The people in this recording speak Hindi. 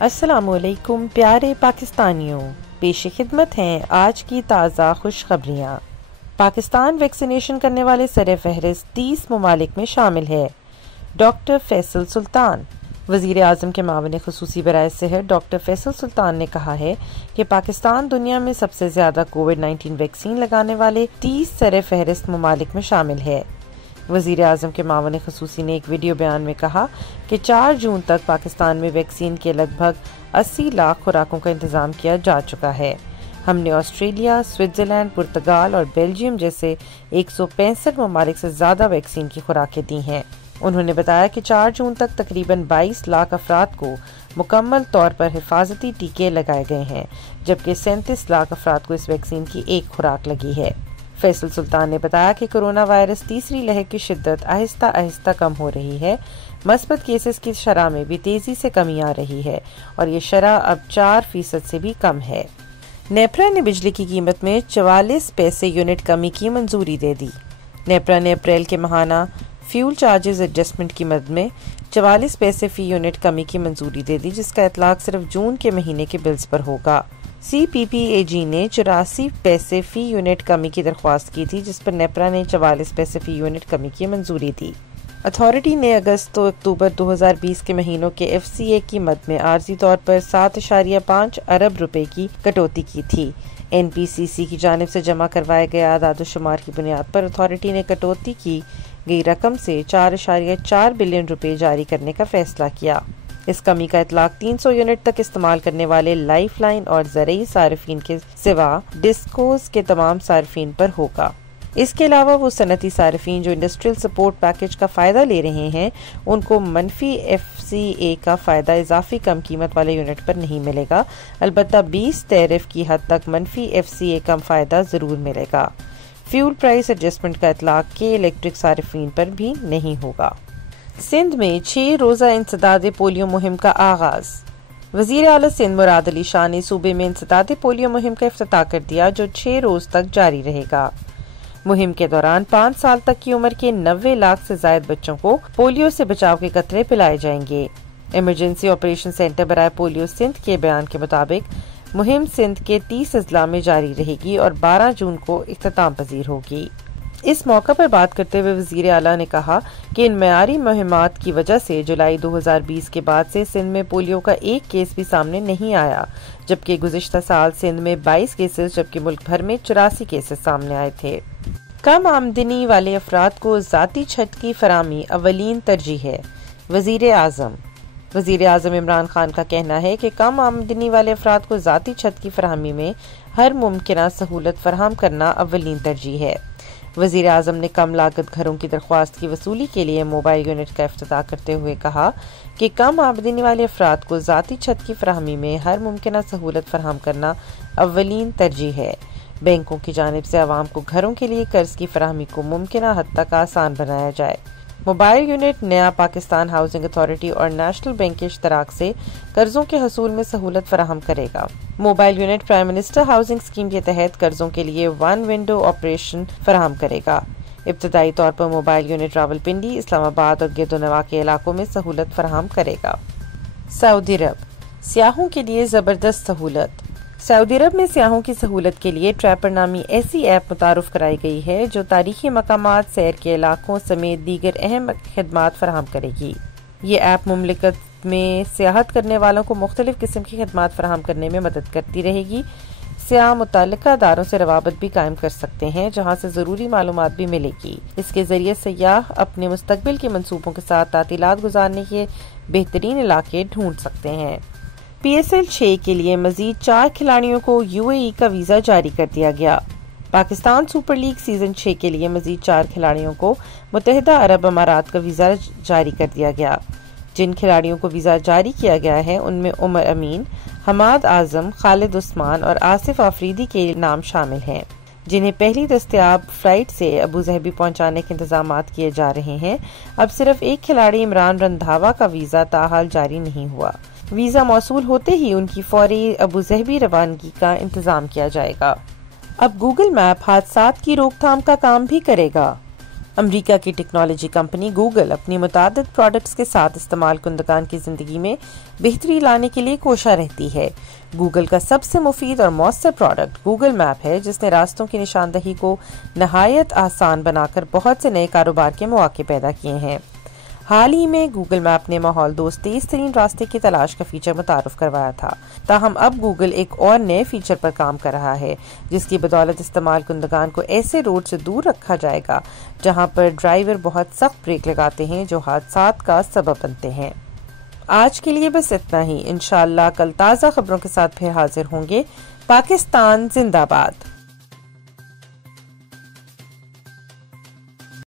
अस्सलामुअलैकुम प्यारे पाकिस्तानियों, पेश खिदमत हैं आज की ताज़ा खुशखबरियाँ। पाकिस्तान वैक्सीनेशन करने वाले सरे फहरिस्त 30 ममालिक में शामिल है। डॉक्टर फैसल सुल्तान। वज़ीर आज़म के मावन ख़ुसूसी बराए सेहत डॉक्टर फैसल सुल्तान ने कहा है कि पाकिस्तान दुनिया में सबसे ज़्यादा कोविड-19 वैक्सीन लगाने वाले 30 सरे फहरिस्त ममालिक में शामिल है। वज़ीर आज़म के मावन ख़ुसूसी ने एक वीडियो बयान में कहा कि 4 जून तक पाकिस्तान में वैक्सीन के लगभग 80 लाख खुराकों का इंतज़ाम किया जा चुका है। हमने ऑस्ट्रेलिया, स्विट्ज़रलैंड, पुर्तगाल और बेल्जियम जैसे 165 ममालिक से ज़्यादा वैक्सीन की खुराकें दी हैं। उन्होंने बताया कि 4 जून तक तकरीबन 22 लाख अफराद को मुकम्मल तौर पर हिफाजती टीके लगाए गए हैं, जबकि 37 लाख अफराद को इस वैक्सीन की एक खुराक लगी है। फैसल सुल्तान ने बताया कि कोरोना वायरस तीसरी लहर की शिद्दत आहिस्ता आहिस्ता कम हो रही है। मस्बत केसेस की शरह में भी तेजी से कमी आ रही है और ये शरह अब 4% से भी कम है। नेपरा ने बिजली की कीमत में 44 पैसे यूनिट कमी की मंजूरी दे दी। नेपरा ने अप्रैल के माहाना फ्यूल चार्जेस एडजस्टमेंट की मद में 44 पैसे फी यूनिट कमी की मंजूरी दे दी, जिसका इतलाक सिर्फ जून के महीने के बिल्स पर होगा। CPPAG ने 84 पैसे फी यूनिट कमी की दरख्वास्त की थी, जिस पर नेपरा ने 44 पैसे फी यूनिट कमी की मंजूरी दी। अथॉरिटी ने अगस्त और अक्टूबर 2020 के महीनों के FCA की मद में आर्जी तौर पर 7.5 अरब रुपए की कटौती की थी। NPCC की जानिब से जमा करवाए गए आदाद-ओ-शुमार की बुनियाद पर अथॉरिटी ने कटौती की गई रकम से 4.4 बिलियन रुपए जारी करने का फैसला किया। इस कमी का इतलाक 300 यूनिट तक इस्तेमाल करने वाले लाइफलाइन और ज़रई सार्फिन के सिवा डिस्कोज के तमाम सार्फिन पर होगा। इसके अलावा वो सनती सार्फिन जो इंडस्ट्रियल सपोर्ट पैकेज का फ़ायदा ले रहे हैं, उनको मनफी FCA का फ़ायदा इजाफी कम कीमत वाले यूनिट पर नहीं मिलेगा। अलबत्ता 20 टैरिफ की हद तक मनफी FCA कम फ़ायदा ज़रूर मिलेगा। फ्यूल प्राइस एडजस्टमेंट का इतलाक के इलेक्ट्रिक सार्फिन पर भी नहीं होगा। सिंध में 6 रोज़ा इंसदाद पोलियो मुहिम का आगाज़। वज़ीर आला सिंध मुराद अली शाह ने सूबे में इंसदाद पोलियो मुहिम का इफ्तिताह कर दिया, जो 6 रोज़ तक जारी रहेगा। मुहिम के दौरान 5 साल तक की उम्र के 90 लाख से जायद बच्चों को पोलियो से बचाव के कतरे पिलाए जाएंगे। इमरजेंसी ऑपरेशन सेंटर बराए पोलियो सिंध के बयान के मुताबिक मुहिम सिंध के 30 अजला में जारी रहेगी और 12 जून को इख्तिताम पजीर होगी। इस मौका पर बात करते हुए वज़ीर आला ने कहा कि इन मयारी मुहिमात की वजह से जुलाई 2020 के बाद से सिंध में पोलियो का एक केस भी सामने नहीं आया, जबकि गुज़िश्ता साल सिंध में 22 केसेस जबकि मुल्क भर में 84 केसेस सामने आए थे। कम आमदनी वाले अफराद को ज़ाती छत की फराहमी अवलीन तरजीह है। वज़ीर आज़म इमरान खान का कहना है कि कम आमदनी वाले अफराद को ज़ाती छत की फराहमी में हर मुमकिन सहूलत फराहम करना अवलीन तरजीह है। वज़ीर आज़म ने कम लागत घरों की दरख्वास्त की वसूली के लिए मोबाइल यूनिट का इफ्तिताह करते हुए कहा कि कम आमदनी वाले अफराद को ज़ाती छत की फराहमी में हर मुमकिन सहूलत फराहम करना अवलीन तरजीह है। बैंकों की जानिब से आवाम को घरों के लिए कर्ज की फराहमी को मुमकिन हद तक आसान बनाया जाए। मोबाइल यूनिट नया पाकिस्तान हाउसिंग अथॉरिटी और नेशनल बैंक के इश्तराक से कर्जों के हसूल में सहूलत फराहम करेगा। Mobile unit prime minister housing scheme के तहत कर्जों के लिए 1 विंडो ऑपरेशन फराहम करेगा। इब्तदाई तौर पर मोबाइल यूनिट रावलपिंडी, इस्लामाबाद और गिरदोनवा के इलाकों में सहूलत फराहम करेगा। सऊदी अरब सियाहों के लिए जबरदस्त सहूलत। सऊदी अरब में सियाहों की सहूलत के लिए ट्रैपर नामी ऐसी ऐप मुतारुफ कराई गई है जो तारीखी मकामात, सैर के इलाकों समेत दीगर अहम खिदमात फराहम करेगी। ये ऐप मुमलिकत में सियाहत करने वालों को मुख्तलिफ किस्म की खिदमात फराहम करने में मदद करती रहेगी। सियाह मुतल्लिका अदारों से रवाबत भी कायम कर सकते हैं, जहाँ से ज़रूरी मालूमात भी मिलेगी। इसके जरिए सयाह अपने मुस्तकबिल के मंसूबों के साथ तातीलात गुजारने के बेहतरीन इलाके ढूंढ सकते हैं। PSL 6 के लिए मजीद 4 खिलाड़ियों को UAE का वीज़ा जारी कर दिया गया। पाकिस्तान सुपर लीग सीजन 6 के लिए मजीद 4 खिलाड़ियों को मुत्तहिदा अरब अमारात का वीज़ा जारी कर दिया गया। जिन खिलाड़ियों को वीज़ा जारी किया गया है उनमें उमर अमीन, हमाद आजम, खालिद उस्मान और आसिफ आफरीदी के नाम शामिल हैं, जिन्हें पहली दस्तयाब फ्लाइट से अबू जहबी पहुंचाने के इंतजाम किए जा रहे हैं। अब सिर्फ एक खिलाड़ी इमरान रंधावा का वीज़ा ताहाल जारी नहीं हुआ। वीज़ा मौसूल होते ही उनकी फौरी अबू जहबी रवानगी का इंतजाम किया जाएगा। अब गूगल मैप हादसात की रोकथाम का काम भी करेगा। अमेरिका की टेक्नोलॉजी कंपनी गूगल अपनी मुतादिद प्रोडक्ट्स के साथ इस्तेमाल कुंदगान की ज़िंदगी में बेहतरी लाने के लिए कोशा रहती है। गूगल का सबसे मुफीद और मौसर प्रोडक्ट गूगल मैप है, जिसने रास्तों की निशानदही को नहायत आसान बनाकर बहुत से नए कारोबार के मौके पैदा किए हैं। हाल ही में गूगल मैप ने माहौल दोस्त तेज तरीन रास्ते की तलाश का फीचर मुतारफ करवाया था, ताहम अब गूगल एक और नए फीचर पर काम कर रहा है, जिसकी बदौलत इस्तेमाल कुंदगान को ऐसे रोड से दूर रखा जाएगा जहां पर ड्राइवर बहुत सख्त ब्रेक लगाते हैं, जो हादसात का सबब बनते हैं। आज के लिए बस इतना ही। इंशाअल्लाह कल ताज़ा खबरों के साथ फिर हाजिर होंगे। पाकिस्तान जिंदाबाद।